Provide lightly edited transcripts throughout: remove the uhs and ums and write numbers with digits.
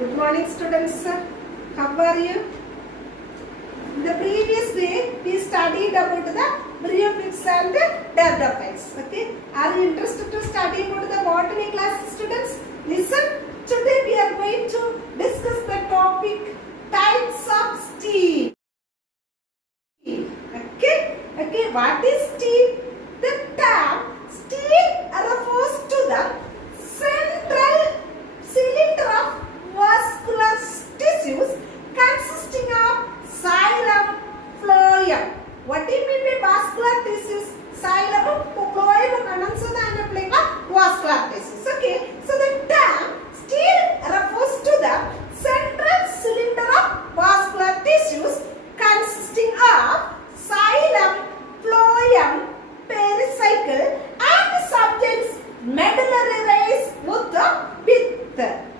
Good morning, students. How are you? In the previous day, we studied about the bryophytes and dendrophytes. Okay? Are you interested to study about the botany class, students? Listen. Today we are going to discuss the topic types of steel. Okay. What is steel? The term steel refers to the central cylinder of vascular tissues consisting of xylem, phloem. What do you mean by vascular tissues? Xylem, phloem, and vascular tissues. Okay. So the term steel refers to the central cylinder of vascular tissues consisting of xylem, phloem, pericycle, and subjects medullary rays with the pith.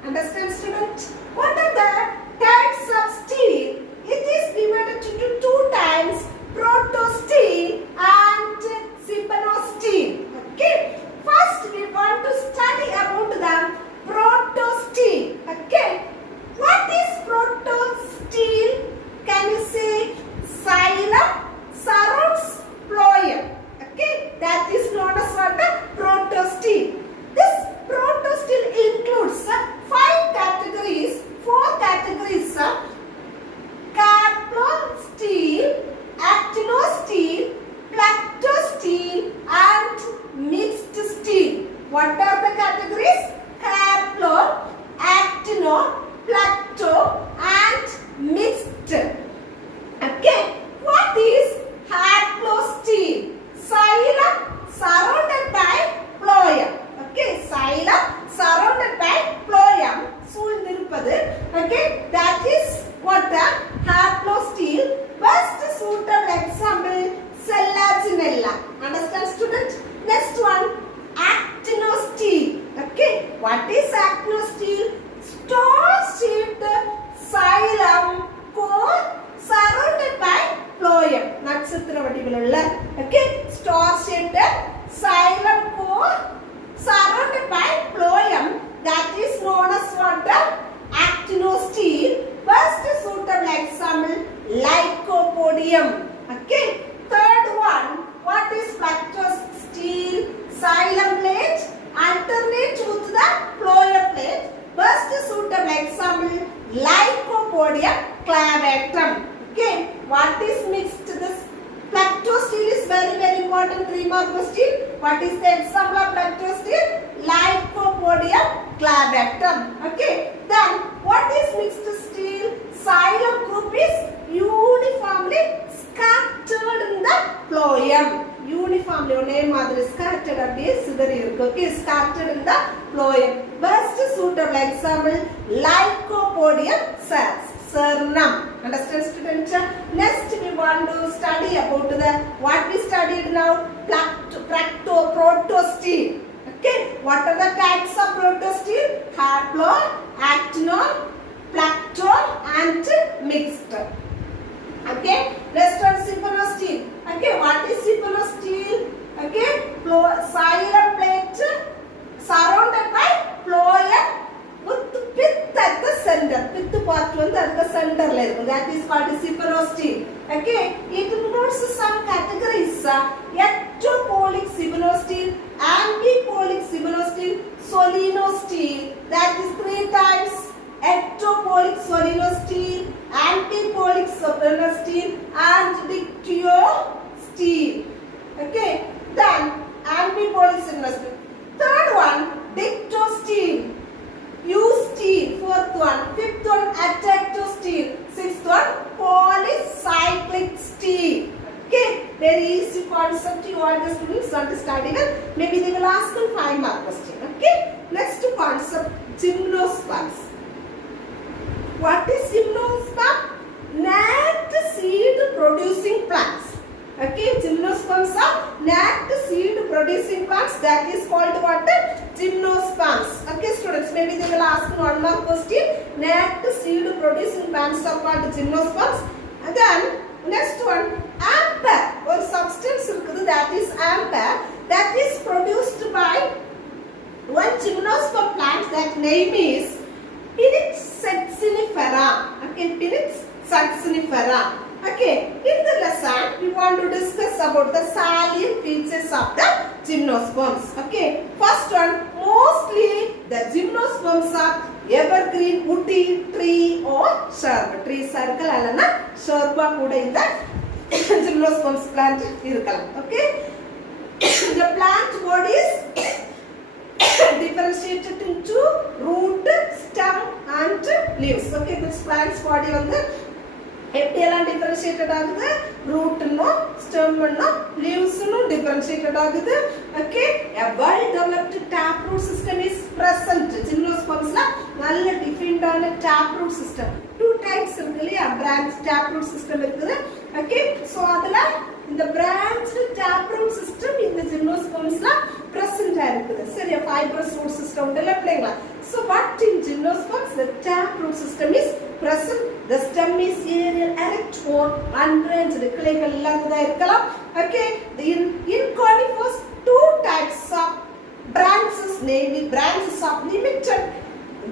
Understand, student? What are the types of steel? It is divided into two types: protosteel and steel. Okay. First, we want to study about the protosteel. Okay. What is protosteel? Can you say xylem surrounds phloem? Okay. That is known as what? Protosteel. This protosteel includes five categories, four categories: caplosteel, actinosteel, plactosteel, and mixed steel. What are the categories? Caplo, actino, placto, and mixed. Okay. What is haplosteel? Xylem surrounded by phloem. Okay. Xylem surrounded by phloem. Okay. That is what the haplosteel. Best suitable example, Selaginella. Understand, student? Next one, actinosteel. Okay. What is actinosteel? Star-shaped xylem core surrounded by phloem. Nakshatra vadivalulla. Okay. Star-shaped xylem core surrounded by phloem. That is known as what? Actinosteel. Best suitable example, Lycopodium. Okay. Third one, what is plactosteel? Xylem plate alternate with the phloem plate. Best suitable example, Lycopodium clavatum. Okay. What is mixed? This plactosteel is very important 3-mark question. What is the example of plactosteel? Lycopodium clavatum. Okay. Then what is mixed steel? Xylem group is uniformly scattered in the phloem. Uniformly one மாதிரி scattered அப்படியே சிதறி இருக்கு. Okay, scattered in the phloem. Best suitable example, Lycopodium cernum. Understand, students? Next we want to study about the what we studied now, protosteel. Okay, what are the types of protosteel? Haplo, actino, placto, and mixed. Okay, next one, steel. Okay, what is steel? Okay, xylem plate surrounded by phloem with pith at the center. Pith part one at the center level. That is called steel. Okay, it includes some categories: ectopolic steel, ambipolic steel, solenosteel. That is 3 types: ectopolic steel, ambipolic steel, and dictyosteel. Okay, then ambipolic steel. Third one, dictosteel. U-steel. Fourth one. Fifth one, atectosteel. Sixth one, polycyclic steel. Okay, very easy concept. You all the students want to study well. Maybe they will ask a 5-mark question. Okay, next concept, gymnosperms. What is gymnosperm? Nact seed producing plants. Okay, gymnosperms are nact seed producing plants. That is called what? Gymnosperms. Okay, students, maybe they will ask 1-mark question. Nact seed producing plants are called gymnosperms. And then next one, ampere or substance that is ampere, that is produced by one gymnosperm plant. That name is Pyrexet Saxinifera. Okay, in the lesson we want to discuss about the salient features of the gymnosperms. Okay, first one, mostly the gymnosperms are evergreen woody tree or shrub. Tree circle alana shrub kuda inda gymnosperms plant irukkalam. Okay, the plant body is differentiated into root, stem and leaves. Okay, this plant's body வந்து எப்படியெல்லாம் differentiated ஆகுது, ரூட்னும் ஸ்டெம்னும் லீவ்ஸ்னும் differentiated ஆகுது. Okay, a well developed tap root system is present. gymnospermsல நல்ல defined ஆன tap root system, two types இருக்கு இல்லையா, branch tap root system இருக்குது. Okay, so அதுல இந்த branched tap root system இந்த gymnospermsல present ஆயிருக்குது. சரியா, fibrous root system உண்டல்ல பிள்ளைங்களா. So what in gymnosperms, the tap root system is present. The stem is aerial, erect or unbranched. கிளைகள் இல்லாததா இருக்கலாம். Okay, in conifers two types of branches, namely branches of limited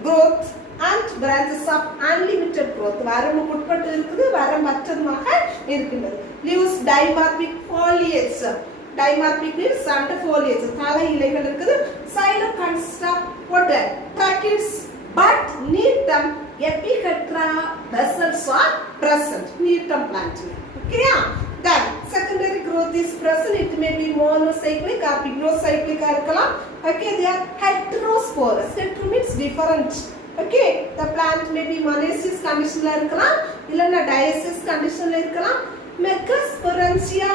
growth and branches of unlimited growth. வரம்புக்கு உட்பட்டு இருக்குது, வரம்பற்றதுமாக இருக்கின்றது. Leaves dimorphic foliage. Dimorphic leaves and foliage. தலை இலைகள் இருக்குது. Xylem consists of what? Tracheids, bud, needle, epihetra, basals are present. Needle plant. Okay, then secondary growth is present. It may be monocyclic or pignocyclic இருக்கலாம். Okay, they are heterosporous. Hetero means different. Okay, the plant may be monoecious condition la irukkalam, illana dioecious condition la irukkalam. Megasporangia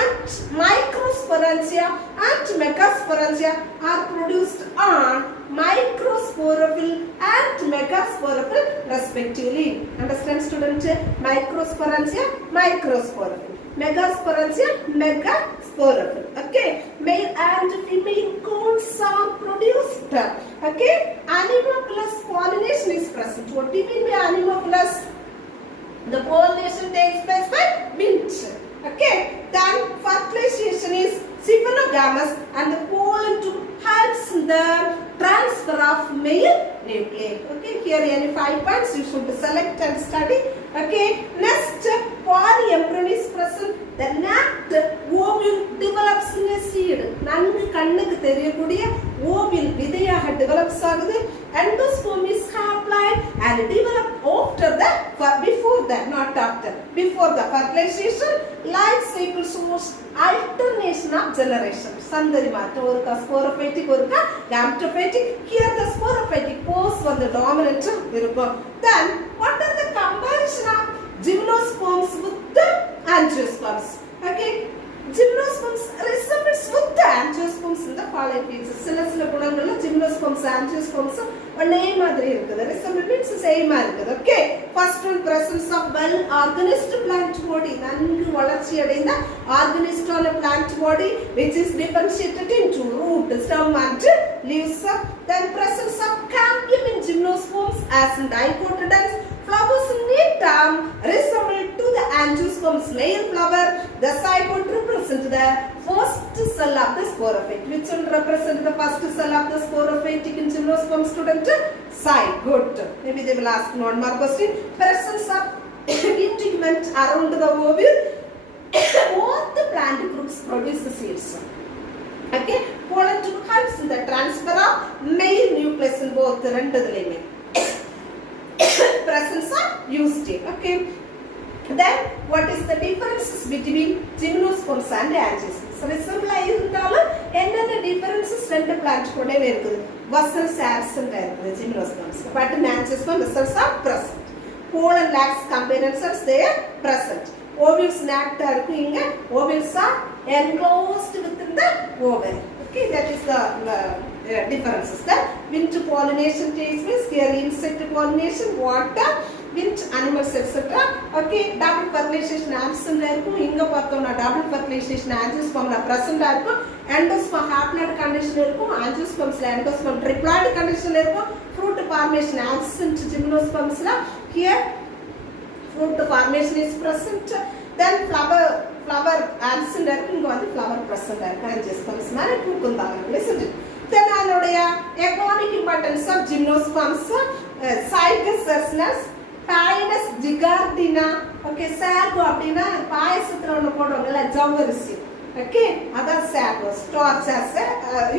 and microsporangia and megasporangia are produced on microsporophyll and megasporophyll respectively. Understand student? Microsporangia, microsporophyll. Megasporangia, megasporophyll. Okay, male and female cones are produced. Okay, animalculous pollination is present. What do you mean by animalculous? The pollination takes place by wind. Okay, then fertilization is symphonogamous and the pollen tube helps in the transfer of male nuclei. Okay, here any 5 points you should select and study. Okay, next polyembryon is present. The next ovule develops in a seed. நன்கு கண்ணுக்கு தெரியக்கூடிய ovule விதையாக develops ஆகுது. Endosperm is haploid and develop after the, before that, not after, before the fertilization. Life cycle shows alternation of generation. சந்ததி மாற்றம், ஒருக்கா sporophytic ஒருக்கா gametophytic. Here the sporophytic pose வந்து dominant இருக்கும். Then what are the comparison of gymnosperms with the angiosperms? Okay, gymnosperms resembles with the angiosperms in the following features. சில குணங்கள்ல gymnosperms angiosperms ஒரே மாதிரி இருக்குது. resemble means same ஆ இருக்குது. Okay, first one, presence of well organized plant body. நன்கு வளர்ச்சி அடைந்த organized ஆன plant body which is differentiated into root, stem and leaves. Then presence of cambium in gymnosperms as in dicotyledons. Flowers in term resemble to the angiosperms male flower. The zygote represent the first cell of the sporophyte. Which will represent the first cell of the sporophytic in gymnosperm student? Zygote. Maybe they will ask one more question. Presence of integument around the ovule. Both the plant groups produce the seeds. Okay, pollen tube helps in the transfer of male nucleus in both the ரெண்டுலயுமே. Presence of eustache. Okay, then what is the differences between gymnosperms and angiosperms? Resemble இருந்தாலும் என்னென்ன differences ரெண்டு plant கூடவே இருக்குது. vessels absent இருக்குது gymnosperms, but in angiosperm vessels are present. Pollen lacks component cells, they are present. Ovules inactive இருக்கு, இங்க ovules are enclosed within the ovary. Okay, that is the differences. The wind pollination takes place. Here insect pollination, water, wind, animals, etc. Okay, double fertilization absent la irukum. Inga pathona double fertilization angiosperm la present la irukum. Endosperm haploid condition la irukum. Angiosperms la endosperm triploid condition la irukum. Fruit formation absent gymnosperms la. Here fruit formation is present. Then flower absent la irukum. Inga vandu flower present la irukum. Angiosperms mane pookundaanga, isn't it? Then economic importance of gymnosperms, zygous Pinus gigantea. Okay, sago அப்படினா பாயசத்துல ஒன்னு போடுவாங்கல ஜவ்வரிசி. Okay, other sago starch as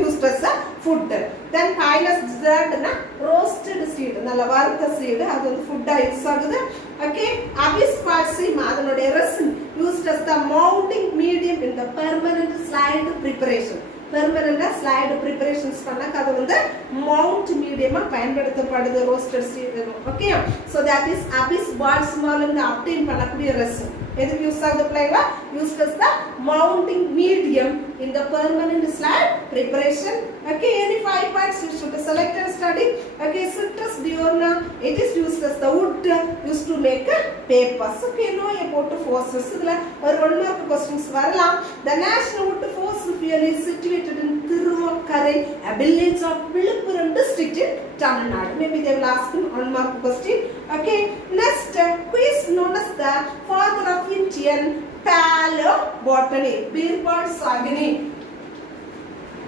used as a food. Then Pinus gigantea roasted seed நல்ல வறுத்த seed அது வந்து food ஆ use ஆகுது. Okay, Abies parsley அதனோட resin used as the mounting medium in the permanent slide preparation. Permanent slide preparations பண்ணாக்க அது வந்து mount medium பயன்படுத்தப்படுது roasted seed. Okay, so that is Abies balsamol ங்க obtain பண்ணக்கூடிய resin எதுக்கு use ஆகுது பிள்ளைங்களா used as the mounting medium in the permanent slide preparation. Okay, any 5 points you should select and study. Okay, Citrus diurna it is used as the wood used to make papers. Okay, know about fossils இதுல ஒரு 1 mark questions வரலாம். The national wood fossil fuel is situated in Thiruvakkarai, a village of Viluppuram district in Tamil Nadu. Maybe they will ask him 1 mark question. Okay, next who is known as the father of Indian paleobotany? Birbal Sagini.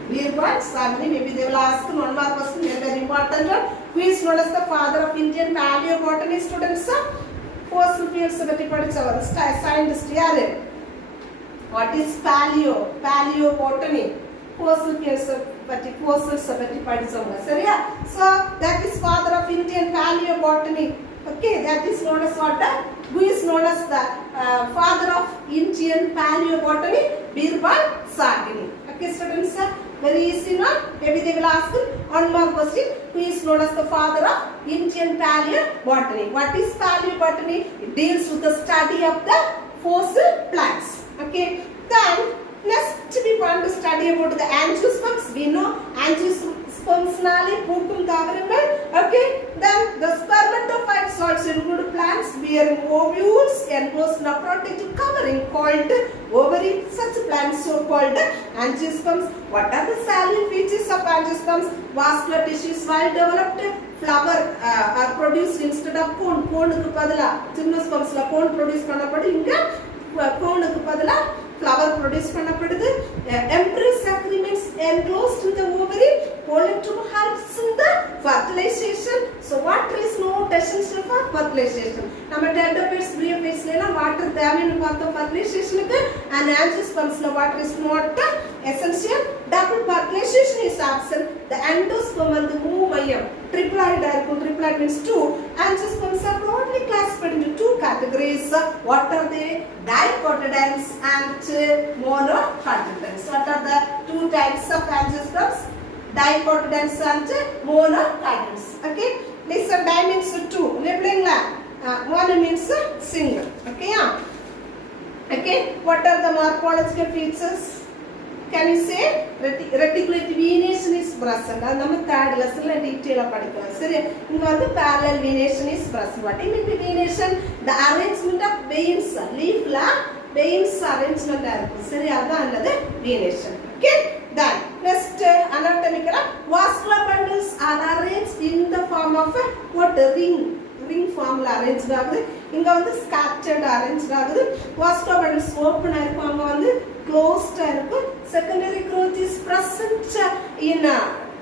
Birbal Sagini. Maybe they will ask him 1 mark question. Very important one. Who is known as the father of Indian paleobotany? Students, fossil fuels பத்தி படிச்சவர் scientist யாரு? What is paleobotany? Fossil fuels பத்தி fossils பத்தி படிச்சவங்க சரியா? So that is father of Indian paleobotany. Okay, that is known as what? Who is known as the father of Indian paleobotany? Birbal Sagini. Okay, students, very easy now. Maybe they will ask 1 more question. Who is known as the father of Indian paleobotany? What is paleobotany? It deals with the study of the fossil plants. Okay, then next we want to study about the angiosperms. We know angiosperms nale pootum tavarangal. Okay, then the spermatophytes also include plants bearing ovules enclosed in a protective covering called ovary. Such plants so called angiosperms. What are the salient features of angiosperms? Vascular tissues well developed, flower are produced instead of cone. Cone க்கு பதிலா gymnosperms la cone produce பண்ணப்படும், இங்க cone க்கு பதிலா flower produce பண்ணப்படுது. Embryo remains enclosed in the ovary. Polytrum helps in the fertilization. So water is not essential for fertilization. நம்ம dendrophores, bryophytes எல்லாம் water தேவைன்னு பார்த்தோம் fertilizationக்கு. And angiosperms la water is not essential. Double fertilization is absent. The endosperm and the move மையம் triploid இருக்கும். Triploid means 2. Angiosperms are broadly classified into 2 categories. What are they? Dicotyledons and monocotyledons. What are the 2 types of angiosperms? Dicotyledons and monocotyledons. Okay, listen, di means 2 இல்லைங்களா? Mono means single. Okay, yeah. Okay, what are the morphological features? Can you say? Reticulate venation is present. அது நம்ம third lessonல detail படிக்கலாம். சரி, இங்க வந்து parallel venation is present. What is venation? The arrangement of veins, leaf la veins arrangement இருக்கும். சரி, அதான் என்னது venation. Okay, then next anatomical vascular bundles are arranged in the form of what? Ring form la arranged ஆகுது. இங்க வந்து scattered arranged ஆகுது. vascular bundles open ஆயிருக்கும், அங்க வந்து closed ஆயிருக்கும். Secondary growth is present in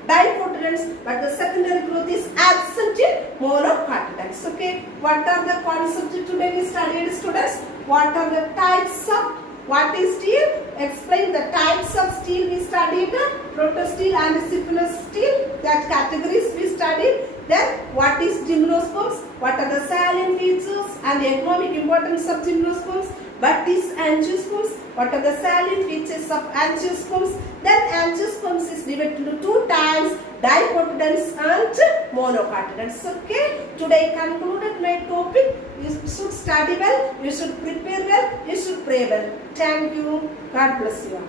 dicotyledons, but the secondary growth is absent in monocotyledons. Okay, what are the concepts today we studied, students? What are the types of what is steel? Explain the types of steel we studied. Protosteel and cyprinus steel, that categories we studied. Then what is gymnosperms? What are the salient features and the economic importance of gymnosperms? What is angiosperms? What are the salient features of angiosperms? Then angiosperms is divided into 2 types, dicotyledons and monocotyledons. Okay, today I concluded my topic. You should study well, you should prepare well, you should pray well. Thank you. God bless you all.